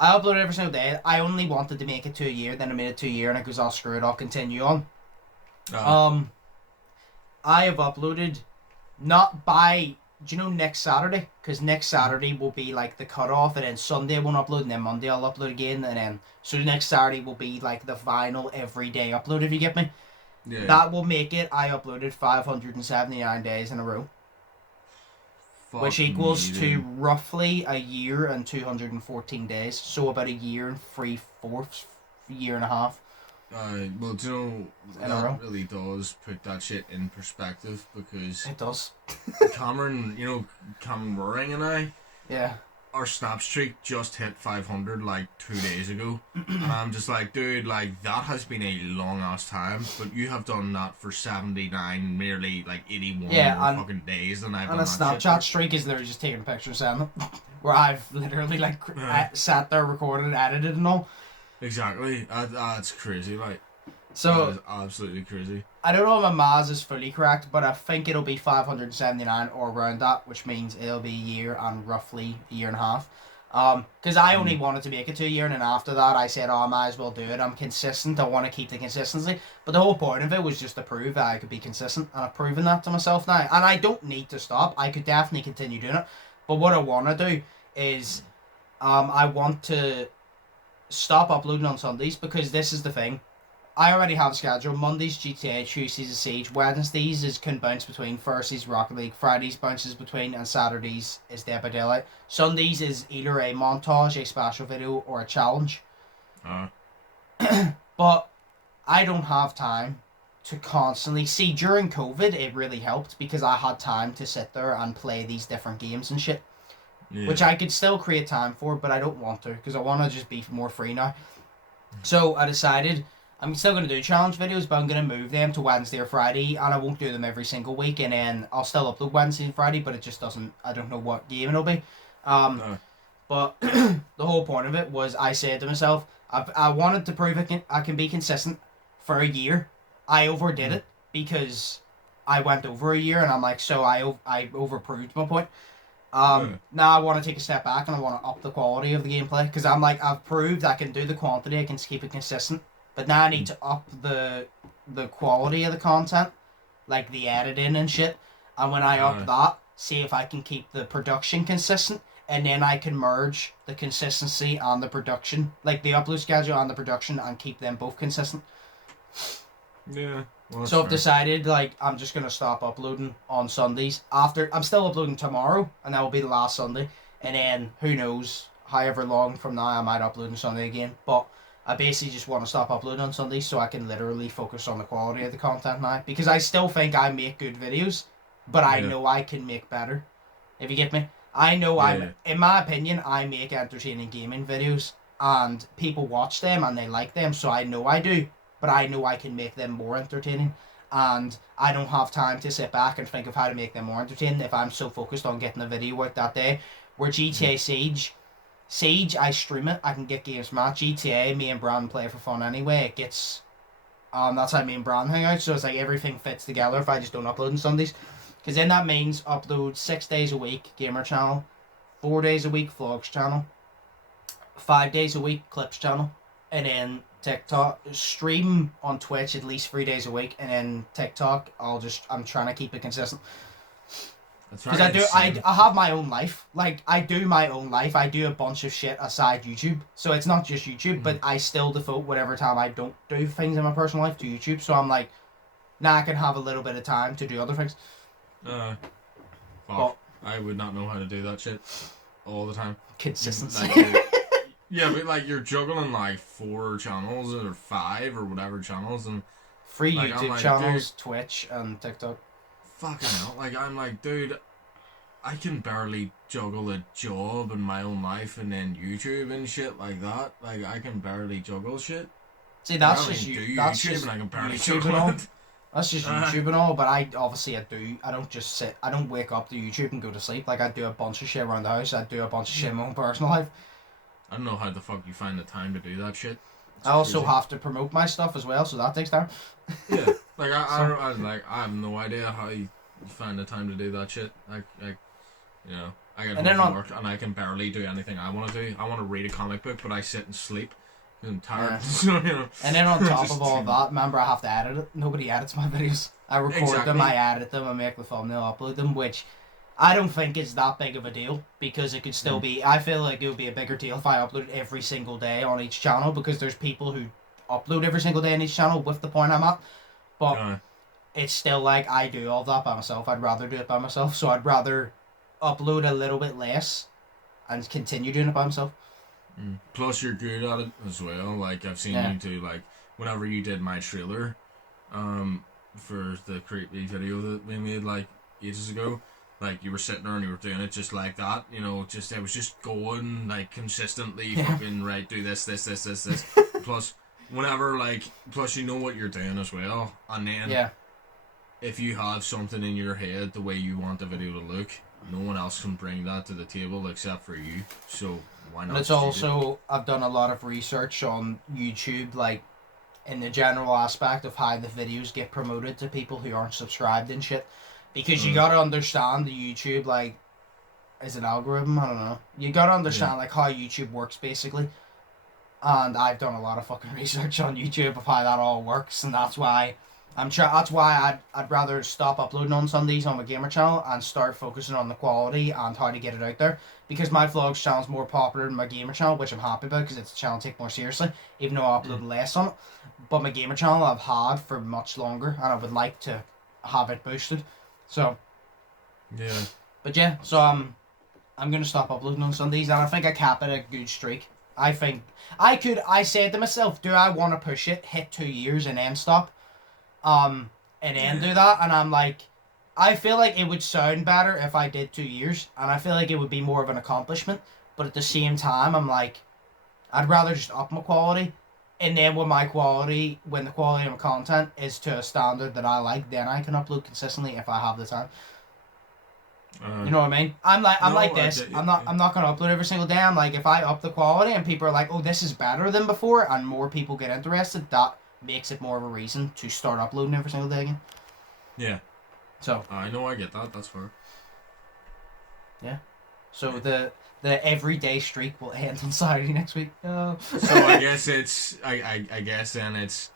I upload every single day. I only wanted to make it to a year, then I made it to a year, and it goes, "I'll screw it, I'll continue on." I have uploaded not by, do you know, next Saturday? Because next Saturday will be like the cutoff, and then Sunday I won't upload, and then Monday I'll upload again, and then so the next Saturday will be like the final everyday upload. If you get me, that will make it. I uploaded 579 days in a row, which equals to roughly a year and 214 days. So about a year and 3/4, year and a half. Well, do you know, that really does put that shit in perspective, because it does. Cameron, Cameron Waring and I, yeah, our snap streak just hit 500 like 2 days ago, and I'm just like, dude, like that has been a long ass time, but you have done that for 79, nearly like 81 fucking days, and I've done that. And a Snapchat streak is literally just taking pictures and them, where I've literally like sat there, recorded, edited, and all. Exactly. That's crazy, like. So that is absolutely crazy. I don't know if my maths is fully correct, but I think it'll be 579 or around that, which means it'll be a year and roughly a year and a half. Because I only wanted to make it to a year, and then after that I said, I might as well do it. I'm consistent. I want to keep the consistency. But the whole point of it was just to prove that I could be consistent, and I've proven that to myself now. And I don't need to stop. I could definitely continue doing it. But what I want to do is, I want to stop uploading on Sundays, because this is the thing. I already have a schedule. Mondays GTA, Tuesdays is Siege, Wednesdays can bounce between, Thursdays Rocket League, Fridays bounces between, and Saturdays is Dead by Daylight. Sundays is either a montage, a special video, or a challenge. But I don't have time to constantly see. During COVID it really helped, because I had time to sit there and play these different games and shit. Yeah. Which I could still create time for, but I don't want to, because I want to just be more free now. So I decided I'm still going to do challenge videos, but I'm going to move them to Wednesday or Friday, and I won't do them every single week, and then I'll still upload Wednesday and Friday, but it just doesn't, I don't know what game it'll be. But the whole point of it was, I said to myself, I wanted to prove I can be consistent for a year. I overdid it, because I went over a year, and I'm like, so I overproved my point. Now I want to take a step back, and I want to up the quality of the gameplay, because I'm like, I've proved I can do the quantity, I can keep it consistent, but now I need to up the quality of the content, like the editing and shit, and when I up that, see if I can keep the production consistent, and then I can merge the consistency and the production, like the upload schedule and the production, and keep them both consistent. Yeah. Well, so I've decided, like, I'm just going to stop uploading on Sundays. I'm still uploading tomorrow, and that will be the last Sunday. And then, who knows, however long from now I might upload on Sunday again. But I basically just want to stop uploading on Sundays, so I can literally focus on the quality of the content now. Because I still think I make good videos, but I know I can make better. If you get me? I know in my opinion, I make entertaining gaming videos, and people watch them and they like them, so I know I do. But I know I can make them more entertaining, and I don't have time to sit back and think of how to make them more entertaining if I'm so focused on getting a video out that day. Where GTA Siege, I stream it, I can get games from that. GTA, me and Brandon play for fun anyway. It gets, that's how me and Brandon hang out, so it's like everything fits together if I just don't upload on Sundays. Because then that means upload 6 days a week, Gamer channel, 4 days a week, Vlogs channel, 5 days a week, Clips channel, and then TikTok, stream on Twitch at least 3 days a week, and then TikTok, I'm trying to keep it consistent. Because I have my own life. Like, I do my own life. I do a bunch of shit aside YouTube. So it's not just YouTube, but I still devote whatever time I don't do things in my personal life to YouTube. So I'm like, now I can have a little bit of time to do other things. Fuck. I would not know how to do that shit all the time. Consistency. Yeah, but like you're juggling like 4 channels or 5 or whatever channels, and 3 YouTube channels, dude, Twitch and TikTok. Fucking hell! Like I'm like, dude, I can barely juggle a job and my own life and then YouTube and shit like that. Like I can barely juggle shit. See, that's just you. That's just and I can barely juggle it. That's just YouTube and all, but I don't just sit. I don't wake up to YouTube and go to sleep. Like I do a bunch of shit around the house. I do a bunch of shit in my own personal life. I don't know how the fuck you find the time to do that shit. I also have to promote my stuff as well, so that takes time. Yeah, like I have no idea how you find the time to do that shit. Like, you know, I get And home then from work and I can barely do anything I want to do. I want to read a comic book, but I sit and sleep. I'm tired. So, you know. And then on top of all that, remember I have to edit it. Nobody edits my videos. I record them, I edit them, I make the thumbnail, upload them, which I don't think is that big of a deal because it could still be. I feel like it would be a bigger deal if I uploaded every single day on each channel because there's people who upload every single day on each channel with the point I'm at. But it's still like I do all that by myself. I'd rather do it by myself, so I'd rather upload a little bit less and continue doing it by myself. Plus, you're good at it as well. Like I've seen you do, like whenever you did my trailer, for the creepy video that we made like ages ago. Like you were sitting there and you were doing it just like that. You know, just it was just going like consistently. Fucking right, do this. Plus, whenever plus you know what you're doing as well, and then if you have something in your head the way you want the video to look, no one else can bring that to the table except for you. So why not? And it's also, I've done a lot of research on YouTube, like in the general aspect of how the videos get promoted to people who aren't subscribed and shit. Because you gotta understand the YouTube, like, is an algorithm? I don't know. You gotta understand like how YouTube works basically. And I've done a lot of fucking research on YouTube of how that all works, and that's why I'd rather stop uploading on Sundays on my gamer channel and start focusing on the quality and how to get it out there. Because my vlogs channel's more popular than my gamer channel, which I'm happy about because it's a channel I take more seriously, even though I upload less on it. But my gamer channel I've had for much longer, and I would like to have it boosted. So but yeah, so I'm gonna stop uploading on Sundays, and I think I cap it a good streak. I think I said to myself, do I want to push it, hit 2 years and then stop? And then do that, and I'm like, I feel like it would sound better if I did 2 years, and I feel like it would be more of an accomplishment, but at the same time, I'm like, I'd rather just up my quality, and then when the quality of my content is to a standard that I like, then I can upload consistently if I have the time. You know what I mean? I'm like this. I'm not gonna upload every single day. I'm like, if I up the quality and people are like, oh, this is better than before, and more people get interested, that makes it more of a reason to start uploading every single day again. Yeah. So I know, I get that. That's fair. Yeah. So the everyday streak will end on Saturday next week. So I guess it's I guess then it's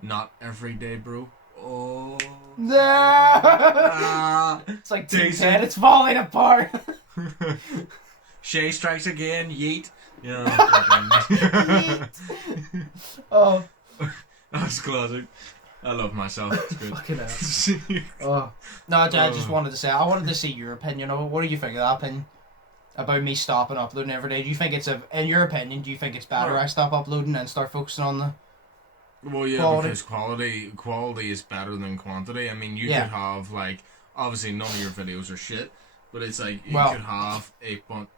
not every day, bro. Oh. No. It's like Team 10. It's falling apart. Shay strikes again. Yeet. Yeah. Yeet. Oh. That's classic. I love myself. It's good. Fucking hell. Oh. No, I just wanted to say, I wanted to see your opinion of it. What do you think of that opinion? About me stopping uploading every day? Do you think in your opinion, do you think it's better I stop uploading and start focusing on the quality? Because quality is better than quantity. I mean, you could have, like, obviously none of your videos are shit, but it's like, you could have a bunch.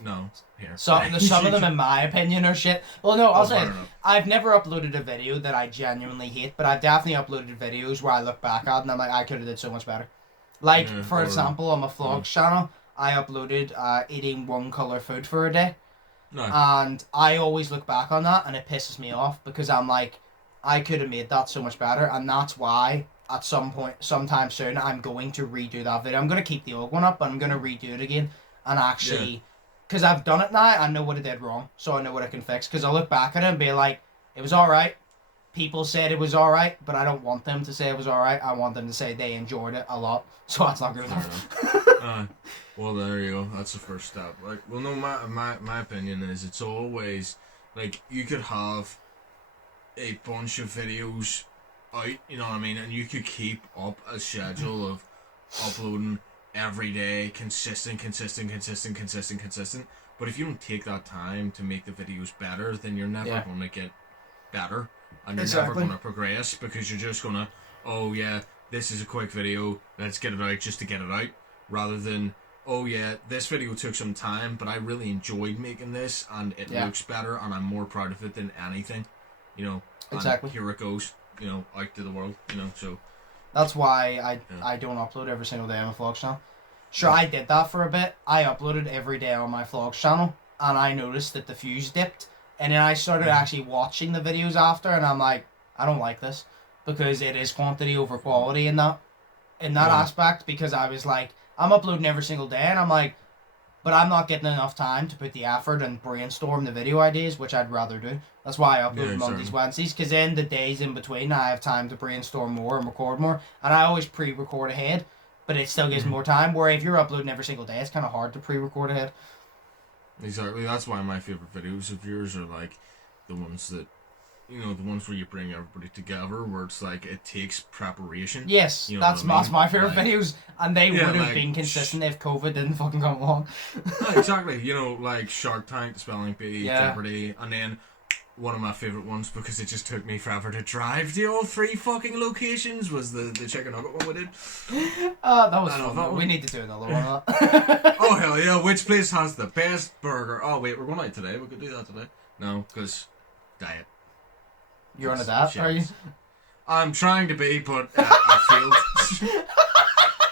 No, here. Some of them, in my opinion, are shit. Well, no, I'll say I've never uploaded a video that I genuinely hate, but I've definitely uploaded videos where I look back at and I'm like, I could have did so much better. Like, for example, on my vlogs channel, I uploaded eating one colour food for a day. No. And I always look back on that and it pisses me off because I'm like, I could have made that so much better, and that's why at some point, sometime soon, I'm going to redo that video. I'm going to keep the old one up, but I'm going to redo it again and actually... Yeah. Because I've done it now, I know what I did wrong, so I know what I can fix. Because I'll look back at it and be like, it was alright. People said it was alright, but I don't want them to say it was alright. I want them to say they enjoyed it a lot. So that's not good enough. Well, there you go. That's the first step. Like, well, no, my opinion is it's always, like, you could have a bunch of videos out, you know what I mean? And you could keep up a schedule of uploading every day, consistent. But if you don't take that time to make the videos better, then you're never going to get better, and you're never going to progress because you're just going to, oh yeah, this is a quick video, let's get it out just to get it out, rather than, oh yeah, this video took some time, but I really enjoyed making this, and it looks better, and I'm more proud of it than anything, you know. And here it goes, you know, out to the world, you know. So that's why I don't upload every single day on my vlogs channel. Sure, I did that for a bit. I uploaded every day on my vlogs channel, and I noticed that the views dipped. And then I started actually watching the videos after, and I'm like, I don't like this, because it is quantity over quality in that aspect. Because I was like, I'm uploading every single day, and I'm like, but I'm not getting enough time to put the effort and brainstorm the video ideas, which I'd rather do. That's why I upload Mondays, Wednesdays, because then the days in between I have time to brainstorm more and record more, and I always pre-record ahead, but it still gives more time, where if you're uploading every single day, it's kind of hard to pre-record ahead. Exactly, that's why my favourite videos of yours are like the ones that, you know, the ones where you bring everybody together, where it's like it takes preparation. Yes, you know that's my favourite like, videos, and they yeah, would have like, been consistent if COVID didn't fucking come along. Exactly, you know, like Shark Tank, the Spelling Bee, Yeah. Jeopardy, and then one of my favourite ones, because it just took me forever to drive to all 3 fucking locations, was the chicken nugget one we did. That was fun. We need to do another one of that. Oh hell yeah, which place has the best burger? Oh wait, we're going out today, we could do that today. No, because diet. You're on a diet, are you? I'm trying to be, but I failed.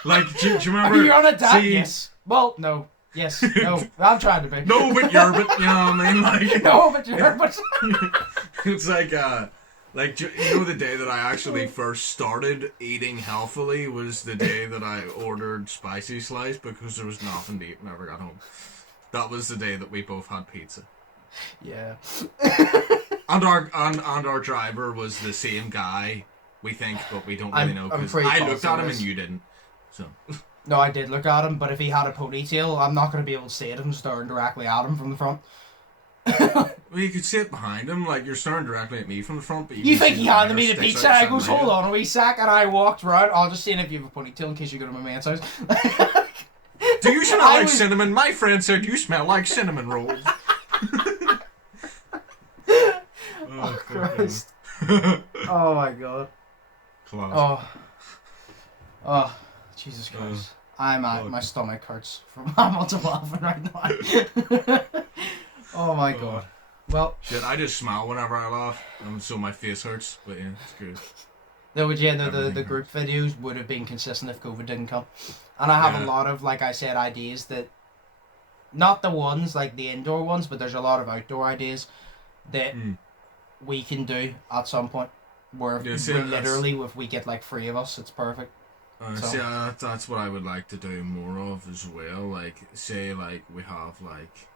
Like, do you remember? Are you on a diet? Yes. Well, no. Yes. No. I'm trying to be. No, but you're, but you know what I mean? Like, no, but you're, but... It's like, you know, the day that I actually first started eating healthily was the day that I ordered spicy slice because there was nothing to eat when I ever got home. That was the day that we both had pizza. Yeah. And our driver was the same guy, we think, but we don't really know, because I looked at him and you didn't. So. No, I did look at him, but if he had a ponytail, I'm not going to be able to see it. I'm staring directly at him from the front. Well, you could see it behind him, like you're staring directly at me from the front, but you think he handed me the pizza? I goes, hold on a wee sec, and I walked round. I'll just seeing if you have a ponytail in case you go to my man's house. Do you smell like cinnamon? My friend said you smell like cinnamon rolls. Oh, Christ. Oh, my God. Class. Oh, Jesus Christ. My stomach hurts from how much I'm laughing right now. Oh, my God. Well... Shit, I just smile whenever I laugh, and so my face hurts, but yeah, it's good. The group videos would have been consistent if COVID didn't come. And I have a lot of, like I said, ideas that... Not the ones, like the indoor ones, but there's a lot of outdoor ideas that we can do at some point. Where if we get like 3 of us, it's perfect. See, that's what I would like to do more of as well. Like, say, like, we have, like,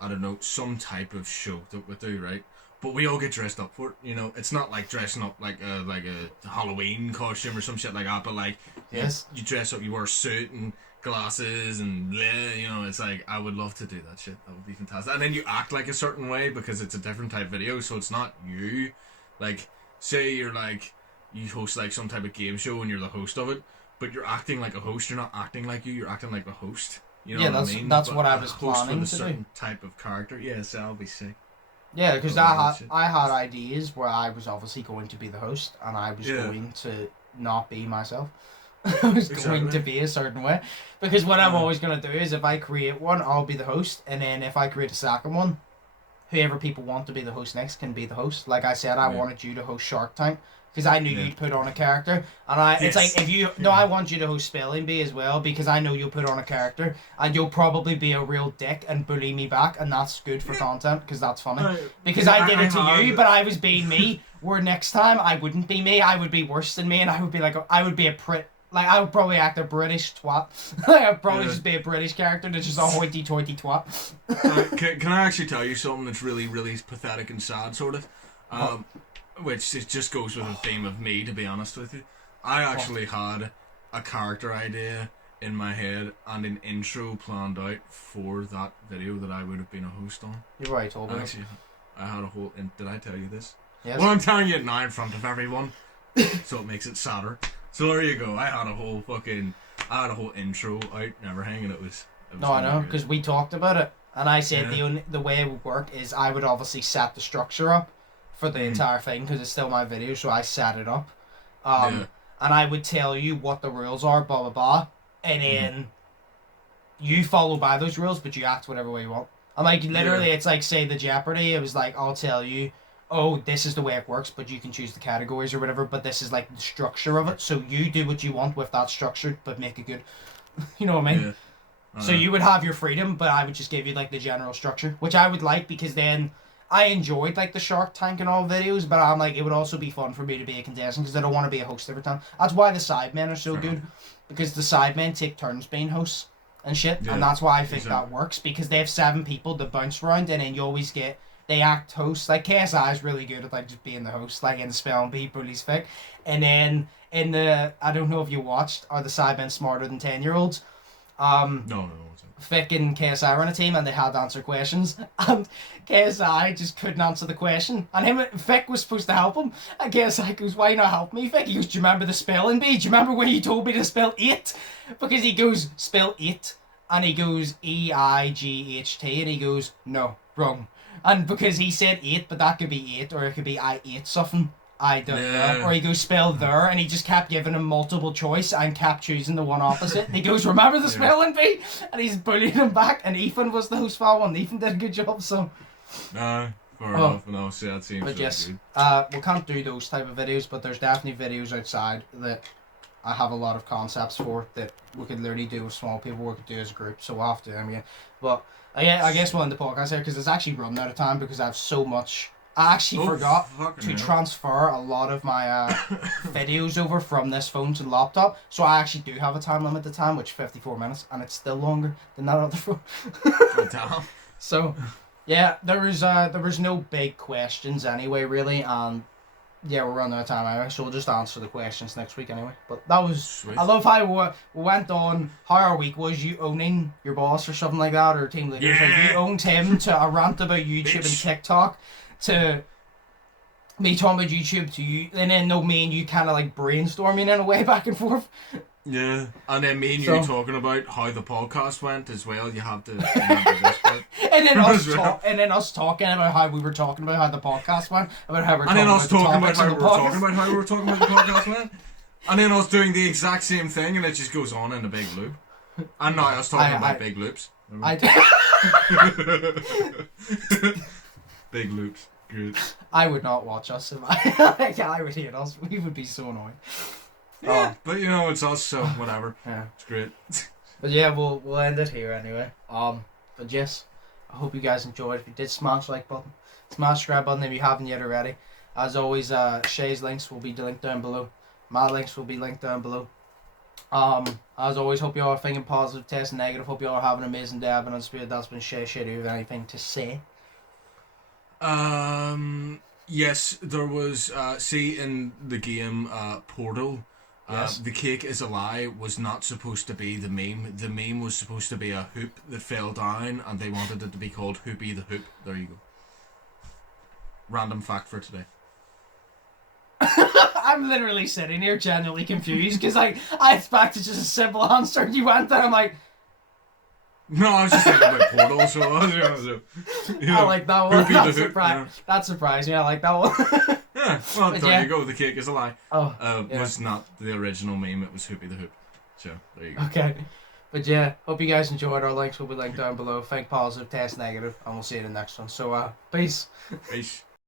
I don't know, some type of show that we do, right? But we all get dressed up for it, you know? It's not like dressing up like a Halloween costume or some shit like that, but, like, yes, you dress up, you wear a suit and glasses and, you know, it's like, I would love to do that shit. That would be fantastic. And then you act like a certain way because it's a different type video, so it's not you. Like, say you're, like, you host, like, some type of game show and you're the host of it, but you're acting like a host. You're not acting like you're acting like the host. You know what I mean? That's what I was planning with a to certain do. Type of character. Yes, that'll be sick. Yeah, because I had ideas where I was obviously going to be the host, and I was going to not be myself. I was going to be a certain way. Because what I'm always going to do is if I create one, I'll be the host, and then if I create a second one, whoever people want to be the host next can be the host. Like I said, I wanted you to host Shark Tank. Because I knew you'd put on a character, and it's like if you I want you to host Spelling Bee as well, because I know you'll put on a character and you'll probably be a real dick and bully me back, and that's good for content because that's funny. Because I did it to you, but I was being me. Where next time I wouldn't be me, I would be worse than me, and I would be like I would probably act a British twat. I would probably just be a British character that's just a hoity-toity twat. Can I actually tell you something that's really, really pathetic and sad, sort of? Which it just goes with the theme of me, to be honest with you. I actually had a character idea in my head and an intro planned out for that video that I would have been a host on. You've already told me. Actually, I had a whole... Did I tell you this? Yes. Well, I'm telling you it now in front of everyone, so it makes it sadder. So there you go. I had a whole intro out and everything, and it was no, I know, because we talked about it, and I said the way it would work is I would obviously set the structure up for the entire thing because it's still my video, so I set it up, and I would tell you what the rules are, blah blah blah, and then you follow by those rules, but you act whatever way you want. And like literally, it's like say the Jeopardy. It was like I'll tell you, oh, this is the way it works, but you can choose the categories or whatever. But this is like the structure of it, so you do what you want with that structure, but make it good. You know what I mean? Yeah. So you would have your freedom, but I would just give you like the general structure, which I would like because then. I enjoyed like the Shark Tank and all videos, but I'm like it would also be fun for me to be a contestant because I don't want to be a host every time. That's why the Sidemen are so good, because the Sidemen take turns being hosts, and shit, Yeah, and that's why I think exactly. that works, because they have 7 people to bounce around, and then you always get, they act host. Like KSI is really good at like just being the host, like in the spelling bee bullies fic. And then in the, I don't know if you watched, are the Sidemen smarter than 10-year-olds? No. Vic and KSI were on a team and they had to answer questions, and KSI just couldn't answer the question, and Vic was supposed to help him, and KSI goes, "Why not help me, Vic?" He goes, "Do you remember the spelling bee? Do you remember when you told me to spell it?" Because he goes, "Spell it," and he goes, "EIGHT," and he goes, "No, wrong." And because he said eight, but that could be eight, or it could be I ate something. I don't know. Or he goes, "Spell there," and he just kept giving him multiple choice and kept choosing the one opposite. And he goes, "Remember the spelling bee?" And he's bullying him back. And Ethan was the host for that one. Ethan did a good job, so. Fair enough. No, see, that seems But really yes, good. we can't do those type of videos, but there's definitely videos outside that I have a lot of concepts for that we could literally do with small people, we could do as a group, so we'll have to do them again. But I guess we'll end the podcast here, because it's actually running out of time, because I have so much. I actually forgot to transfer a lot of my videos over from this phone to the laptop, so I actually do have a time limit at the time, which is 54 minutes, and it's still longer than that other phone. Oh, damn. So, yeah, there was no big questions anyway, really, and yeah, we're running out of time anyway, so we'll just answer the questions next week anyway. But that was, Sweet. I love how we went on, how our week was, you owning your boss or something like that, or team leaders, like you owned him to a rant about YouTube and TikTok, to me talking about YouTube to you, and then me and you kind of like brainstorming in a way back and forth. Yeah, and then me and you talking about how the podcast went as well. You have to remember this part. and then us talking about how we were talking about how the podcast went, about how we're and then us talking about how we were talking about the podcast went, and then us doing the exact same thing, and it just goes on in a big loop. And now us talking about big loops. Big loops. Good. I would not watch us if I would hate us. We would be so annoying. Yeah, but you know, it's us, so whatever. Yeah. It's great. But yeah, we'll end it here anyway. But yes, I hope you guys enjoyed. If you did, smash the like button, smash the subscribe button if you haven't yet already. As always, Shay's links will be linked down below. My links will be linked down below. As always, hope you all are thinking positive, testing negative. Hope you all are having an amazing day. I've been Undisputed. That's been Shay. Shay, do you have anything to say? Yes, there was, see in the game, Portal, Yes. the cake is a lie was not supposed to be the meme. The meme was supposed to be a hoop that fell down, and they wanted it to be called Hoopy the Hoop. There you go. Random fact for today. I'm literally sitting here genuinely confused, because like, I expected just a simple answer, and you went there, I'm like... No, I was just thinking about Portal, so I like that one. That surprised me. I like that one. Yeah, well, there you go. The cake is a lie. Was not the original meme. It was Hoopy the Hoop. So, there you go. Okay. But yeah, hope you guys enjoyed. Our links will be linked down below. Think positive, test negative, and we'll see you in the next one. So, peace. Peace.